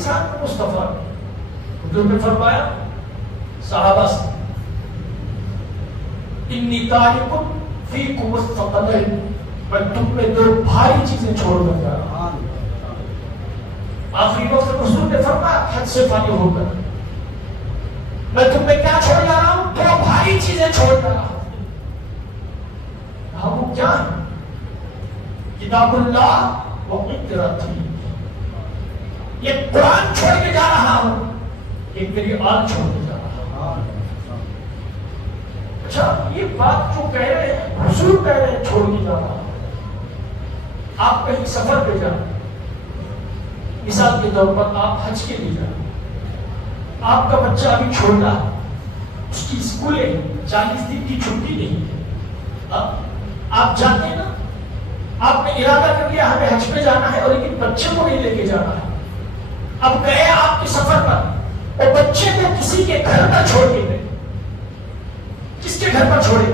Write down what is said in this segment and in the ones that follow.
انسان کو مصطفیٰ حضور نے فرمایا صحابہ سے انی تارک فیکم الثقلین، میں تم میں دو بھاری چیزیں چھوڑ کر جا رہا ہوں۔ آخری وقت حضور نے فرمایا حد سے فانی ہو کر میں تم میں کیا چھوڑ جا رہا ہوں؟ دو بھاری چیزیں چھوڑ جا رہا ہوں۔ وہ کیا ہے؟ کتاب اللہ و قدرتی، یہ قرآن چھوڑ کے جا رہا ہوں، ایک میری آل چھوڑ کے جا رہا ہوں۔ اچھا یہ بات جو کہہ رہے ہیں حضور کہہ رہے ہیں چھوڑ کے جا رہا ہوں۔ آپ کہیں سفر پہ جائیں، مثال کے طور پر آپ حج کے لیے جائیں، آپ کا بچہ ابھی چھوٹا ہے، اس کی اسکولیں 40 دن کی چھٹی نہیں ہے، آپ جاتے ہیں نا، آپ نے ارادہ کر لیا ہمیں حج پہ جانا ہے اور لیکن بچے کو نہیں لے کے جانا ہے، اب گئے آپ کے سفر پر اور بچے کو کسی کے گھر پر چھوڑ کے گئے، کس کے گھر پر چھوڑے؟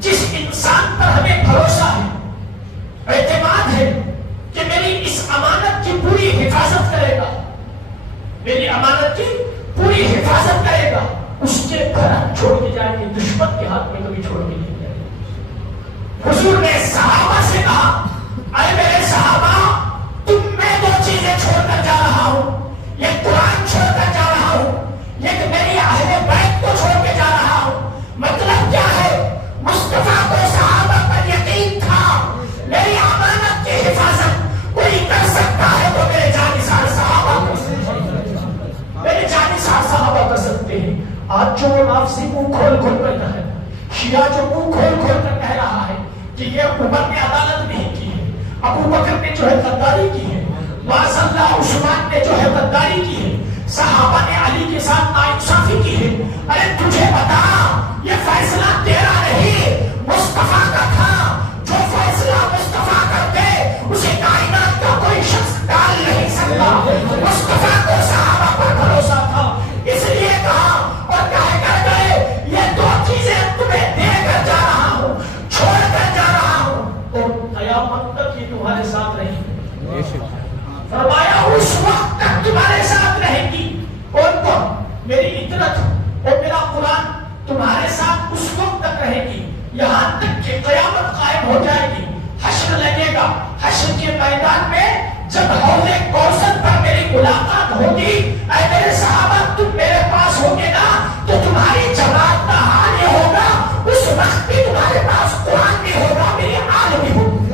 جس انسان پر ہمیں بھروسہ ہے، اعتماد ہے کہ میری اس امانت کی پوری حفاظت کرے گا، میری امانت کی پوری حفاظت کرے گا، اس کے گھر ہم چھوڑ کے جائیں گے، دشمن کے ہاتھ میں کبھی چھوڑ کے نہیں جائیں گے۔ حضور نے صحابہ سے کہا اے میرے صحابہ، تم میں دو چیزیں چھوڑ کر جا رہا ہوں، یہ قرآن چھوڑ کر جا رہا ہوں، یہ میری اہل بیت کو چھوڑ کے جا رہا ہوں۔ مطلب کیا ہے؟ مصطفیٰ کو صحابہ پر یقین تھا، میری امانت کی حفاظت کوئی کر سکتا ہے تو میرے جانثار صحابہ کر سکتے ہیں، میرے جانثار صحابہ کر سکتے ہیں۔ آج جو منافسی منہ کھول کھول کر کہہ رہا ہے، شیعہ جو منہ کھول کھول کر کہہ رہا ہے کہ یہ عمر نے عدالت نہیں کی ہے، ابو بکر نے جو ہے غداری کی ہے، معاذ اللہ عثمان نے جو ہے غداری کی ہے، صحابہ نے علی کے ساتھ ناانصافی کی ہے، ارے تجھے بتا یہ فیصلہ تیرا نہیں مصطفیٰ کا تھا، جو فیصلہ مصطفیٰ کرتے اسے کائنات کا کوئی شخص ڈال نہیں سکتا۔ مصطفیٰ کو صحابہ پر بھروسہ تھا، اس لیے کہا اور کہہ کر گئے یہ دو چیزیں تمہیں دے کر جا رہا ہوں، چھوڑ کر جا رہا ہوں، اور قیامت تک یہ تمہارے ساتھ رہیں گی۔ فرمایا اس وقت تک تمہارے ساتھ رہے گی، اور تو میری اطاعت اور میرا قرآن تمہارے ساتھ اس وقت تک رہے گی یہاں تک کہ قیامت قائم ہو جائے گی، حشر لگے گا، حشر کے میدان میں جب حوض کوثر پر میری ملاقات ہوگی، اے میرے صحابہ تم میرے پاس ہوگے نا تو تمہاری جماعت کا حال یہ ہوگا، اس وقت بھی تمہارے پاس قرآن بھی ہوگا، میری آل بھی ہوگی،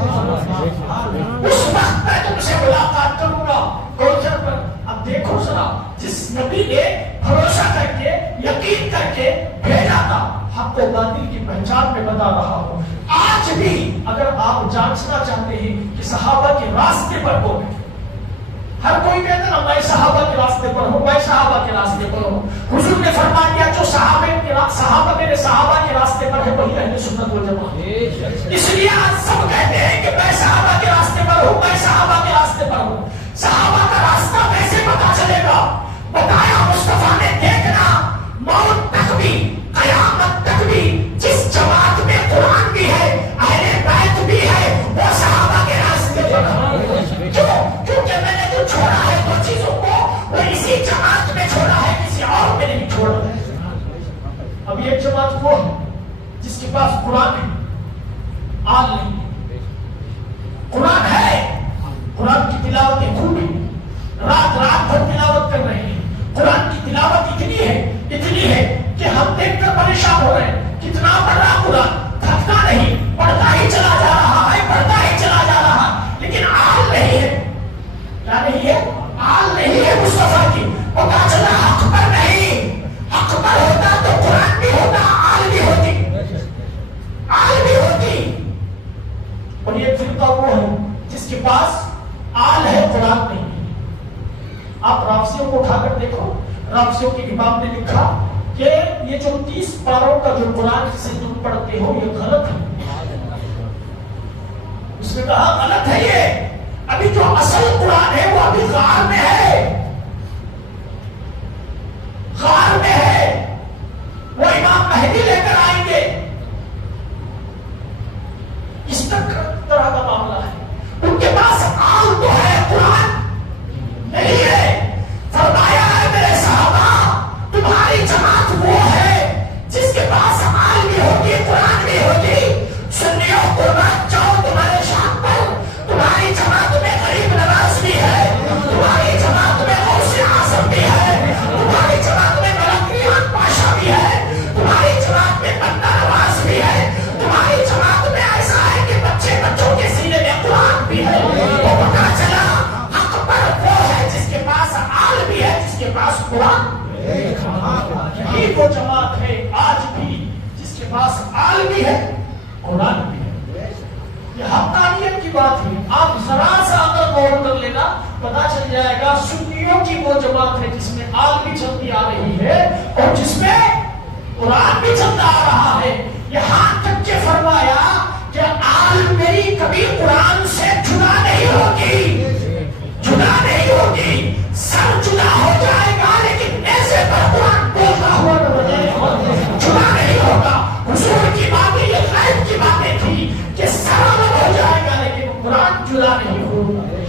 اس وقت میں تم سے ملاقات کروں گا کوثر پر۔ اب دیکھو ذرا، جس نبی نے بھروسہ کر کے یقین کر کے بھیجا تھا، حق و باطل کی پہچان میں بتا رہا ہوں، آج بھی اگر آپ جانچنا چاہتے ہیں کہ صحابہ کے راستے پر کون ہے، ہر کوئی کہتا نا میں صحابہ کے راستے پر ہوں، میں صحابہ کے راستے پر ہوں۔ حضور نے فرما دیا جو صحابہ میرے صحابہ کے راستے پر ہے وہی اہل سنت والجماعت۔ اس لیے آج سب کہتے ہیں کہ میں صحابہ کے راستے پر ہوں، میں صحابہ کے راستے پر ہوں۔ صحابہ کا راستہ کیسے پتا چلے گا؟ بتایا مصطفیٰ نے، دیکھنا موت تک بھی، قیامت تک بھی جس جماعت میں قرآن بھی ہے، اہل بیت بھی ہے، وہ صحابہ کے راستے پر ہے۔ کیوں؟ کیونکہ میں نے جو چھوڑا ہے دو چیزوں کو، وہ اسی جماعت میں چھوڑا ہے، کسی اور میں نہیں چھوڑا ہے۔ اب یہ جماعت وہ ہے جس کے پاس قرآن ہے، آل نہیں ہے، قرآن ہے، قرآن کی تلاوت خوب ہے، رات رات بھر تلاوت کر رہے ہیں، قرآن کی تلاوت اتنی ہے کہ ہم دیکھ کر پریشان ہو رہے ہیں، کتنا پڑھ رہا قرآن، تھکتا نہیں، پڑھتا ہی چلا جا رہا ہے، پڑھتا ہی چلا جا رہا ہے، لیکن آل نہیں ہے۔ کیا نہیں ہے؟ آل نہیں ہے مصطفیٰ کی۔ پتا چلا حق پر نہیں، حق پر ہوتا تو قرآن بھی ہوتا، آل بھی ہوتی، آل بھی ہوتی۔ اور یہ فرقہ وہ ہے جس کے پاس آل ہے، قرآن نہیں ہے۔ آپ رافضیوں کو اٹھا کر دیکھو، رافضیوں کے امام نے لکھا کہ یہ جو 30 پاروں کا جو قرآن سے تم پڑھتے ہو یہ غلط ہے۔ اس نے کہا غلط ہے، یہ ابھی جو اصل قرآن ہے وہ ابھی غار میں ہے، غار میں ہے، وہ امام مہدی لے کر آئیں گے۔ اس طرح کا معاملہ ہے، ان کے پاس آل تو ہے قرآن، بھی ہے قرآن بھی ہے. یہ حقانیت کی بات ہے. آپ ذرا سا اگر غور کر لینا پتا چل جائے گا سنیوں کی وہ جماعت ہے جس میں آل بھی چلتی آ رہی ہے اور جس میں قرآن بھی چلتا آ رہا ہے. یہاں تک کہ فرمایا کہ آل میری کبھی قرآن سے جدا نہیں ہوگی, جدا نہیں ہوگی. سر جدا ہو جائے گا لیکن ایسے پر قرآن بولتا ہوا جدا نہیں ہوگا. حضور کی باتیں یہ غیب کی باتیں تھی کہ سر الگ ہو جائے گا لیکن قرآن جدا نہیں ہوگا.